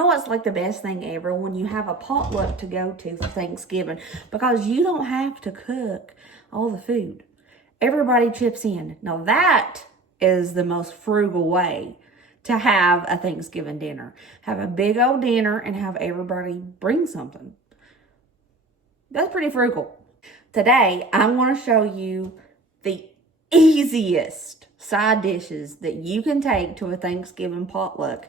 know what's like the best thing ever? When you have a potluck to go to for Thanksgiving, because you don't have to cook all the food. Everybody chips in. Now that is the most frugal way to have a Thanksgiving dinner. Have a big old dinner and have everybody bring something. That's pretty frugal. Today, I'm going to show you the easiest side dishes that you can take to a Thanksgiving potluck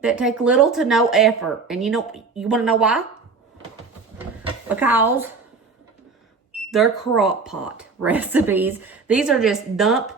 that take little to no effort. And you want to know why? Because they're Crockpot recipes. These are just dump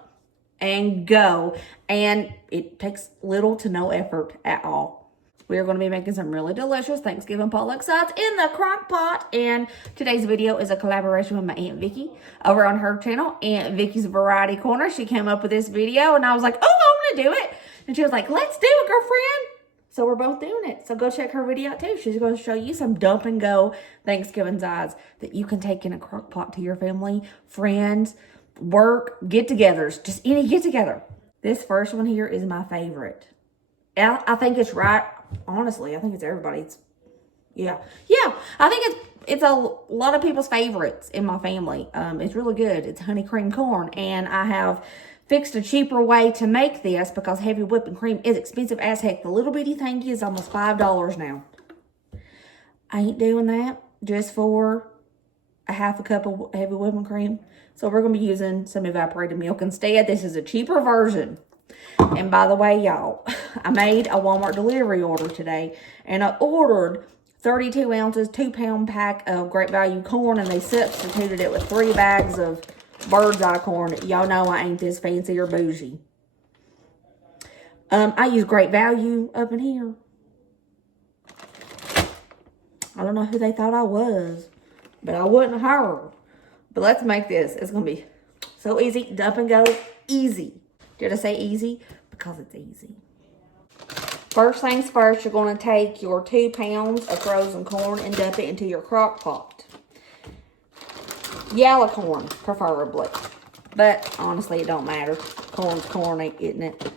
and go, and it takes little to no effort at all. We are going to be making some really delicious Thanksgiving potluck sides in the Crockpot, and today's video is a collaboration with my Aunt Vickie over on her channel, Aunt Vickie's Variety Corner. She came up with this video, and I was like, oh, I want to do it. And she was like, let's do it, girlfriend. So we're both doing it. So go check her video out too. She's going to show you some dump and go Thanksgiving sides that you can take in a Crockpot to your family, friends, work, get-togethers, just any get-together. This first one here is my favorite. I think it's right. Honestly, I think it's everybody's. Yeah. I think it's a lot of people's favorites in my family. It's really good. It's honey cream corn, and I have fixed a cheaper way to make this because heavy whipping cream is expensive as heck. The little bitty thingy is almost $5 now. I ain't doing that just for a half a cup of heavy whipping cream. So we're going to be using some evaporated milk instead. This is a cheaper version. And by the way, y'all, I made a Walmart delivery order today, and I ordered 32 ounces, 2-pound pack of Great Value corn, and they substituted it with 3 bags of bird's eye corn. Y'all know I ain't this fancy or bougie. I use Great Value up in here. I don't know who they thought I was, but I wasn't her. But let's make this. It's going to be so easy. Dump and go. Easy. Did I say easy? Because it's easy. First things first, you're going to take your 2 pounds of frozen corn and dump it into your crock pot. Yellow corn, preferably. But honestly, it don't matter. Corn's corn, isn't it?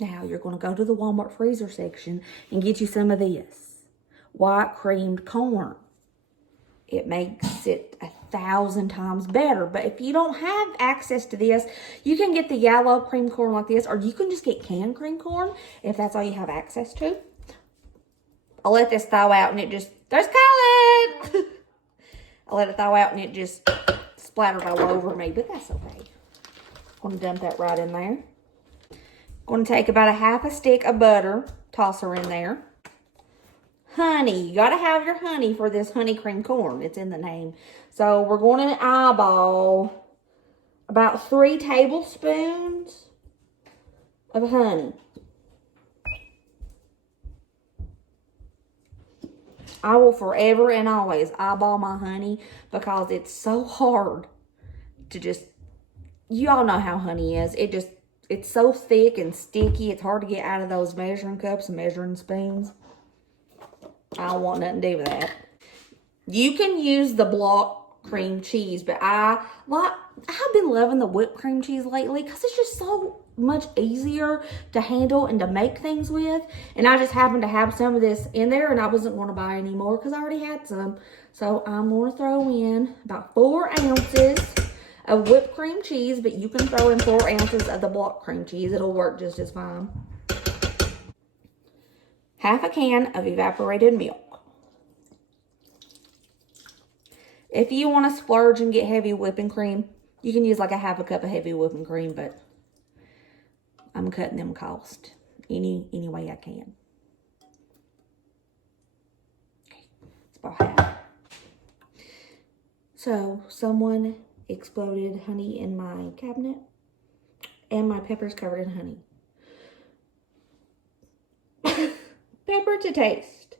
Now, you're going to go to the Walmart freezer section and get you some of this white creamed corn. It makes it 1,000 times better. But if you don't have access to this, you can get the yellow cream corn like this, or you can just get canned cream corn if that's all you have access to. I'll let this thaw out and it just, there's Colin! I'll let it thaw out and it just splattered all over me, but that's okay. I'm going to dump that right in there. Going to take about a half a stick of butter, toss her in there. Honey, you got to have your honey for this honey cream corn. It's in the name. So we're going to eyeball about 3 tablespoons of honey. I will forever and always eyeball my honey because it's so hard to just, you all know how honey is. It's so thick and sticky. It's hard to get out of those measuring cups and measuring spoons. I don't want nothing to do with that. You can use the block cream cheese, but I've been loving the whipped cream cheese lately because it's just so much easier to handle and to make things with. And I just happened to have some of this in there, and I wasn't going to buy any more because I already had some. So I'm going to throw in about 4 ounces of whipped cream cheese, but you can throw in 4 ounces of the block cream cheese. It'll work just as fine. Half a can of evaporated milk. If you want to splurge and get heavy whipping cream, you can use like a half a cup of heavy whipping cream, but I'm cutting them costs any way I can. Okay, it's about half. So someone exploded honey in my cabinet, and my pepper's covered in honey. Pepper to taste.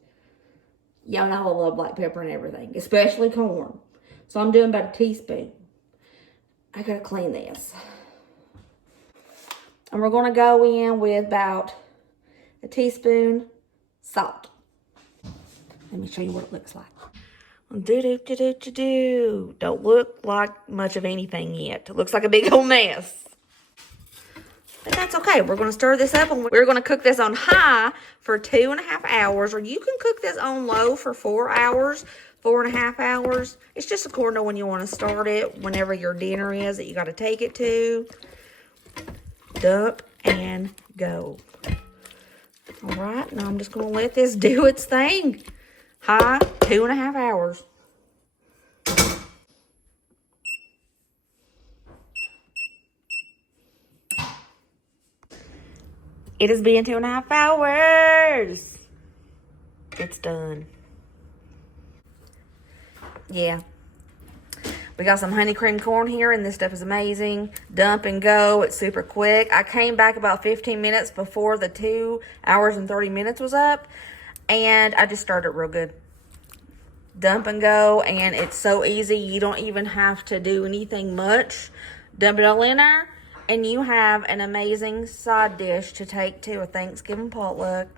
Y'all know I love black pepper and everything, especially corn. So I'm doing about a teaspoon. I gotta clean this. And we're gonna go in with about a teaspoon salt. Let me show you what it looks like. Do. Don't look like much of anything yet. It looks like a big old mess. But that's okay. We're going to stir this up and we're going to cook this on high for 2.5 hours. Or you can cook this on low for 4 hours, 4.5 hours. It's just according to when you want to start it, whenever your dinner is that you got to take it to. Dump and go. All right, now I'm just going to let this do its thing. High, 2.5 hours. It has been 2.5 hours. It's done. Yeah. We got some honey cream corn here, and this stuff is amazing. Dump and go. It's super quick. I came back about 15 minutes before the 2 hours and 30 minutes was up, and I just started real good. Dump and go, and it's so easy. You don't even have to do anything much. Dump it all in there, and you have an amazing side dish to take to a Thanksgiving potluck.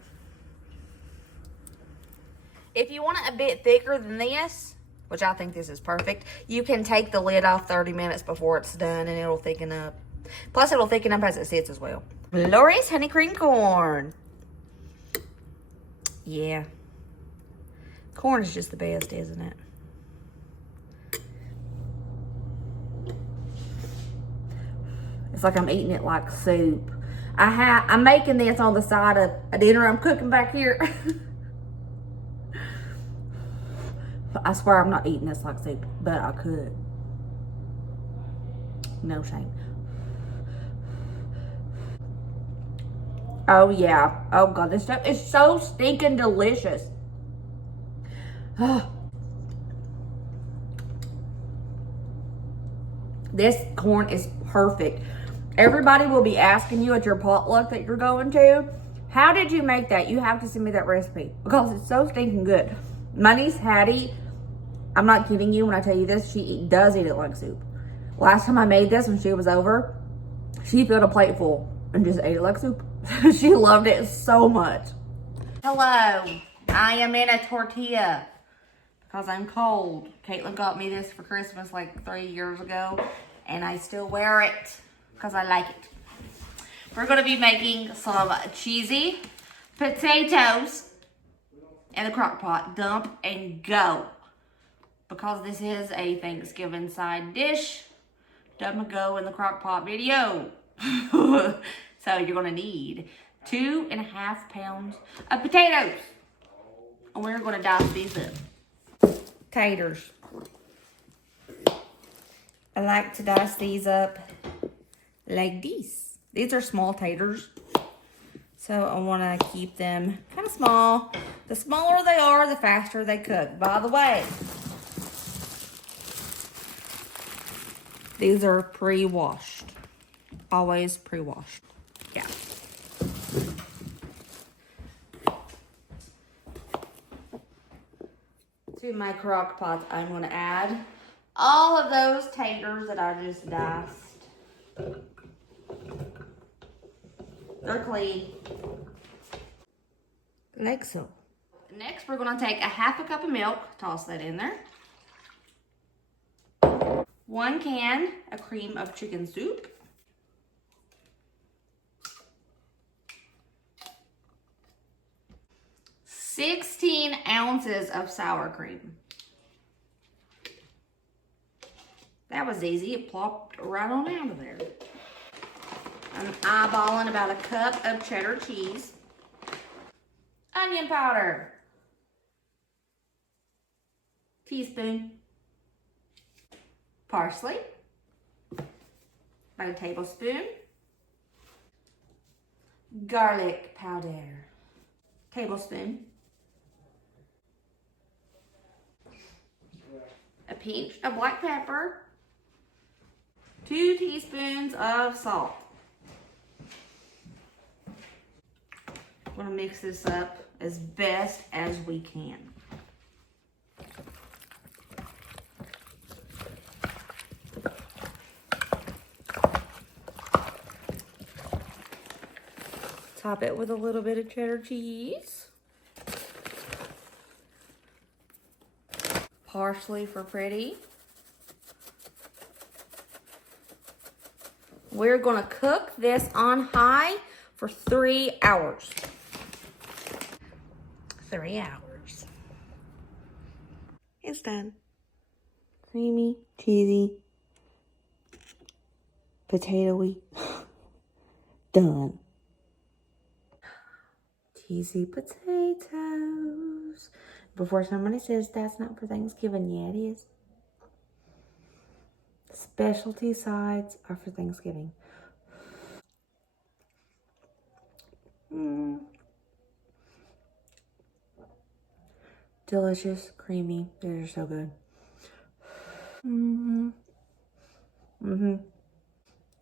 If you want it a bit thicker than this, which I think this is perfect, you can take the lid off 30 minutes before it's done, and it'll thicken up. Plus, it'll thicken up as it sits as well. Glorious honey cream corn. Yeah. Corn is just the best, isn't it? It's like I'm eating it like soup. I'm making this on the side of a dinner I'm cooking back here. I swear I'm not eating this like soup, but I could. No shame. Oh yeah. Oh God, this stuff is so stinking delicious. This corn is perfect. Everybody will be asking you at your potluck that you're going to, how did you make that? You have to send me that recipe because it's so stinking good. My niece Hattie, I'm not kidding you when I tell you this, she does eat it like soup. Last time I made this when she was over, she filled a plate full and just ate it like soup. She loved it so much. Hello, I am in a tortilla because I'm cold. Caitlin got me this for Christmas like 3 years ago, and I still wear it because I like it. We're going to be making some cheesy potatoes in the crock pot. Dump and go. Because this is a Thanksgiving side dish, dump and go in the crock pot video. So you're going to need 2.5 pounds of potatoes. And we're going to dice these up. Taters. I like to dice these up like this. These are small taters. So I want to keep them kind of small. The smaller they are, the faster they cook. By the way, these are pre-washed. Always pre-washed. Yeah. To my crock pot, I'm going to add all of those taters that I just diced. They're clean. Like so. Next, we're going to take a 1/2 cup of milk, toss that in there. 1 can of cream of chicken soup. 16 ounces of sour cream. That was easy. It plopped right on out of there. I'm eyeballing about 1 cup of cheddar cheese. Onion powder. Teaspoon. Parsley. About 1 tablespoon. Garlic powder. Tablespoon. A pinch of black pepper. 2 teaspoons of salt. We're going to mix this up as best as we can. Top it with a little bit of cheddar cheese. parsley for pretty. We're gonna cook this on high for 3 hours. 3 hours. It's done. Creamy, cheesy, potatoey. Done. Cheesy potatoes. Before somebody says that's not for Thanksgiving, yeah, it is. Specialty sides are for Thanksgiving. Delicious, creamy. They're so good.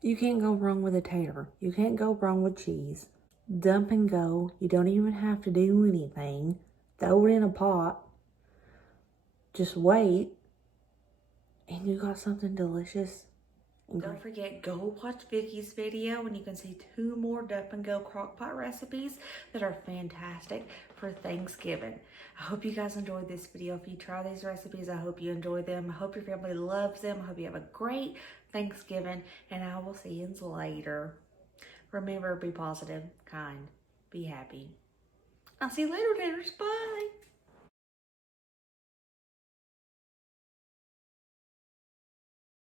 You can't go wrong with a tater. You can't go wrong with cheese. Dump and go. You don't even have to do anything. Throw it in a pot. Just wait. And you got something delicious. And don't forget, go watch Vickie's video and you can see 2 more dump and go crockpot recipes that are fantastic for Thanksgiving. I hope you guys enjoyed this video. If you try these recipes, I hope you enjoy them. I hope your family loves them. I hope you have a great Thanksgiving, and I will see you later. Remember, be positive, kind, be happy. I'll see you later, dinners. Bye.